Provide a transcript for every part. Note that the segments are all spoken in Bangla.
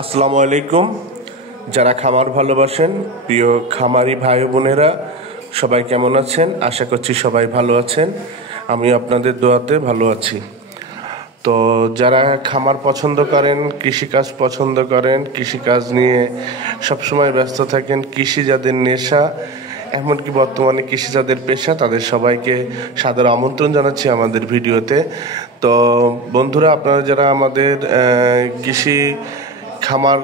আসসালামু আলাইকুম। যারা খামার ভালোবাসেন, প্রিয় খামারি ভাই বোনেরা, সবাই কেমন আছেন? আশা করছি সবাই ভালো আছেন। আমি আপনাদের দোয়াতে ভালো আছি। তো যারা খামার পছন্দ করেন, কৃষিকাজ পছন্দ করেন, কৃষিকাজ নিয়ে সবসময় ব্যস্ত থাকেন, কৃষি যাদের নেশা, এমনকি বর্তমানে কৃষি যাদের পেশা, তাদের সবাইকে সাদর আমন্ত্রণ জানাচ্ছি আমাদের ভিডিওতে। তো বন্ধুরা, আপনারা যারা আমাদের কৃষি খামার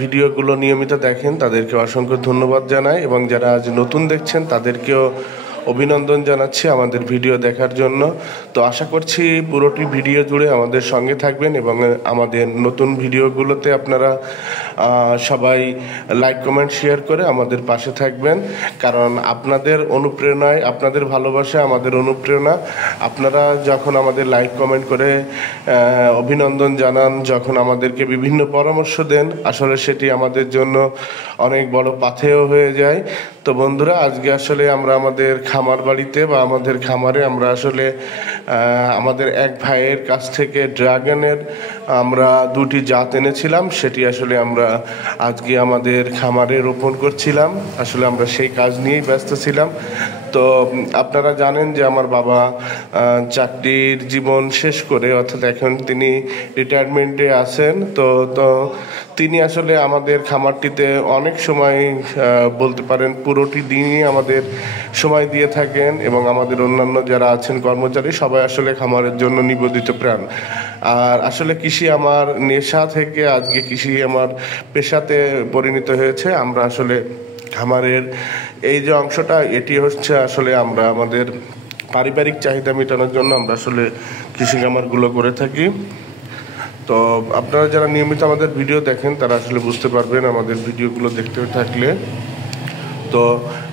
ভিডিওগুলো নিয়মিত দেখেন, তাদেরকে অসংখ্য ধন্যবাদ জানাই, এবং যারা আজ নতুন দেখছেন তাদেরকেও অভিনন্দন জানাচ্ছি আমাদের ভিডিও দেখার জন্য। তো আশা করছি পুরোটি ভিডিও জুড়ে আমাদের সঙ্গে থাকবেন এবং আমাদের নতুন ভিডিওগুলোতে আপনারা সবাই লাইক কমেন্ট শেয়ার করে আমাদের পাশে থাকবেন, কারণ আপনাদের অনুপ্রেরণায়, আপনাদের ভালোবাসা আমাদের অনুপ্রেরণা। আপনারা যখন আমাদের লাইক কমেন্ট করে অভিনন্দন জানান, যখন আমাদেরকে বিভিন্ন পরামর্শ দেন, আসলে সেটি আমাদের জন্য অনেক বড় পাথেয় হয়ে যায়। তো বন্ধুরা, আজকে আসলে আমরা আমাদের খামার বাড়িতে বা আমাদের খামারে আমরা আসলে আমাদের এক ভাইয়ের কাছ থেকে ড্রাগনের আমরা দুটি জাত এনেছিলাম, সেটি আসলে আমরা আজকে আমাদের খামারে রোপণ করছিলাম। আসলে আমরা সেই কাজ নিয়েই ব্যস্ত ছিলাম। তো আপনারা জানেন যে আমার বাবা চাকরির জীবন শেষ করে, অর্থাৎ এখন তিনি রিটায়ারমেন্টে আছেন। তো তিনি আসলে আমাদের খামারটিতে অনেক সময়, বলতে পারেন পুরোটি দিনই আমাদের সময় দিয়ে থাকেন, এবং আমাদের অন্যান্য যারা আছেন কর্মচারী, সবাই আসলে খামারের জন্য নিবেদিত প্রাণ। আর আসলে কৃষি আমার নেশা থেকে আজকে কৃষি আমার পেশাতে পরিণত হয়েছে। আমরা আসলে খামারের এই যে অংশটা, এটি হচ্ছে আসলে আমরা আমাদের পারিবারিক চাহিদা মেটানোর জন্য আমরা আসলে কৃষি খামারগুলো করে থাকি। তো আপনারা যারা নিয়মিত আমাদের ভিডিও দেখেন, তারা আসলে বুঝতে পারবেন আমাদের ভিডিওগুলো দেখতে থাকলে। তো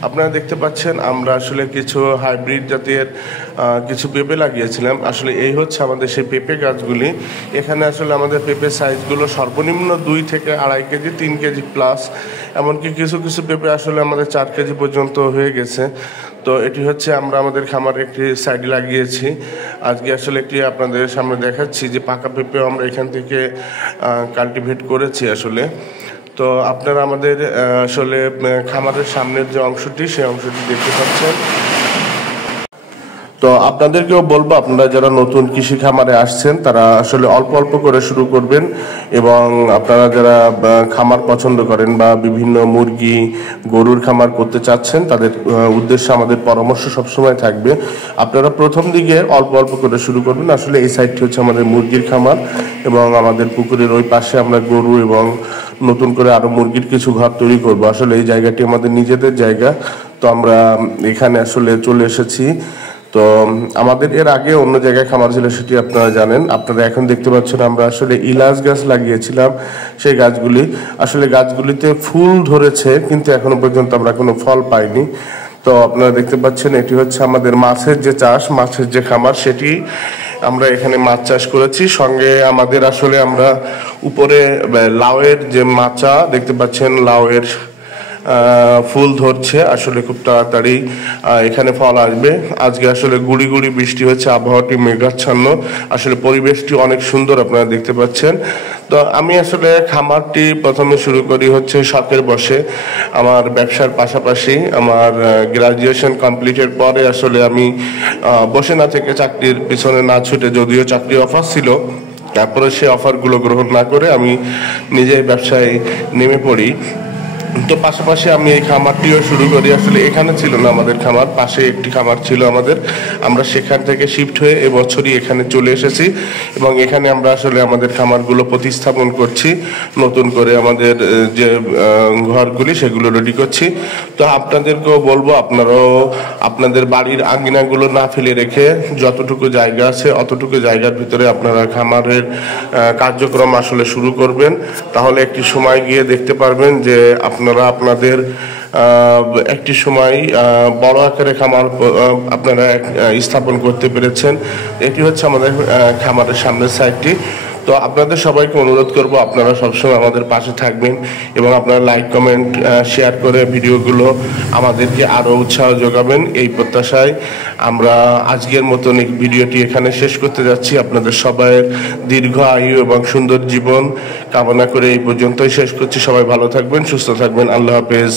আপনারা দেখতে পাচ্ছেন আমরা আসলে কিছু হাইব্রিড জাতের কিছু পেঁপে লাগিয়েছিলাম। আসলে এই হচ্ছে আমাদের সেই পেঁপে গাছগুলি। এখানে আসলে আমাদের পেঁপের সাইজগুলো সর্বনিম্ন 2 থেকে 2.5 কেজি, 3 কেজি প্লাস, এমনকি কিছু কিছু পেঁপে আসলে আমাদের 4 কেজি পর্যন্ত হয়ে গেছে। তো এটি হচ্ছে আমরা আমাদের খামারে একটি সাইডে লাগিয়েছি। আজকে আসলে একটি আপনাদের সামনে দেখাচ্ছি যে পাকা পেঁপে আমরা এখান থেকে কাল্টিভেট করেছি আসলে। তো আপনারা আমাদের আসলে খামারের সামনের যে অংশটি, সেই অংশটি দেখতে পাচ্ছেন। তো আপনাদেরকেও বলবো, আপনারা যারা নতুন কৃষি খামারে আসছেন, তারা আসলে অল্প অল্প করে শুরু করবেন, এবং আপনারা যারা খামার পছন্দ করেন বা বিভিন্ন মুরগি, গরুর খামার করতে চাচ্ছেন, তাদের উদ্দেশ্যে আমাদের পরামর্শ সবসময় থাকবে। আপনারা প্রথম দিকে অল্প অল্প করে শুরু করবেন। আসলে এই সাইডটি হচ্ছে আমাদের মুরগির খামার, এবং আমাদের পুকুরের ওই পাশে আমরা গরু এবং নতুন করে আরো মুরগির কিছু ঘর তৈরি করব। আসলে এই জায়গাটি আমাদের নিজেদের জায়গা। তো আমরা এখানে আসলে চলে এসেছি। তো আমাদের এর আগে অন্য জায়গায় খামার ছিল, সেটি আপনারা জানেন। আপনারা এখন দেখতে পাচ্ছেন আমরা আসলে ইলাচ গাছ লাগিয়েছিলাম। সেই গাছগুলি আসলে গাছগুলিতে ফুল ধরেছে, কিন্তু এখনো পর্যন্ত আমরা কোনো ফল পাইনি। তো আপনারা দেখতে পাচ্ছেন এটি হচ্ছে আমাদের মাছের যে চাষ, মাছের যে খামার, সেটি আমরা এখানে মাছ চাষ করেছি। সঙ্গে আমাদের আসলে আমরা উপরে লাউয়ের যে মাচা দেখতে পাচ্ছেন, লাউয়ের ফুল ধরছে। আসলে খুব তাড়াতাড়ি এখানে ফল আসবে। আজকে আসলে গুড়ি গুড়ি বৃষ্টি হচ্ছে, আবহাওয়াটি মেঘাচ্ছন্ন, আসলে পরিবেশটি অনেক সুন্দর আপনারা দেখতে পাচ্ছেন। তো আমি আসলে খামারটি প্রথমে শুরু করি হচ্ছে শখের বসে, আমার ব্যবসার পাশাপাশি। আমার গ্রাজুয়েশন কমপ্লিটের পরে আসলে আমি বসে না থেকে, চাকরির পিছনে না ছুটে, যদিও চাকরি অফার ছিল, তারপরে সেই অফারগুলো গ্রহণ না করে আমি নিজেই ব্যবসায় নেমে পড়ি। তো পাশাপাশি আমি এই খামারটিও শুরু করি। আসলে এখানে ছিল না আমাদের খামার, পাশে একটি খামার ছিল আমাদের। আমরা সেখান থেকে শিফট হয়ে এবছরই এখানে চলে এসেছি, এবং এখানে আমরা আসলে আমাদের খামারগুলো প্রতিস্থাপন করছি, নতুন করে আমাদের যে ঘরগুলি সেগুলো রেডি করছি। তো আপনাদেরকেও বলবো, আপনারাও আপনাদের বাড়ির আঙ্গিনাগুলো না ফেলে রেখে, যতটুকু জায়গা আছে অতটুকু জায়গার ভিতরে আপনারা খামারের কার্যক্রম আসলে শুরু করবেন। তাহলে একটি সময় গিয়ে দেখতে পারবেন যে আপনারা আপনাদের একটি সময় বড় আকারে খামার আপনারা স্থাপন করতে পেরেছেন। এটি হচ্ছে আমাদের খামারের সামনের সাইডটি। তো আপনাদের সবাইকে অনুরোধ করব আপনারা সবসময় আমাদের পাশে থাকবেন এবং আপনারা লাইক কমেন্ট শেয়ার করে ভিডিওগুলো আমাদেরকে আরও উৎসাহ যোগাবেন, এই প্রত্যাশায় আমরা আজকের মতন এই ভিডিওটি এখানে শেষ করতে যাচ্ছি। আপনাদের সবাইয়ের দীর্ঘ আয়ু এবং সুন্দর জীবন কামনা করে এই পর্যন্তই শেষ করছি। সবাই ভালো থাকবেন, সুস্থ থাকবেন। আল্লাহ হাফেজ।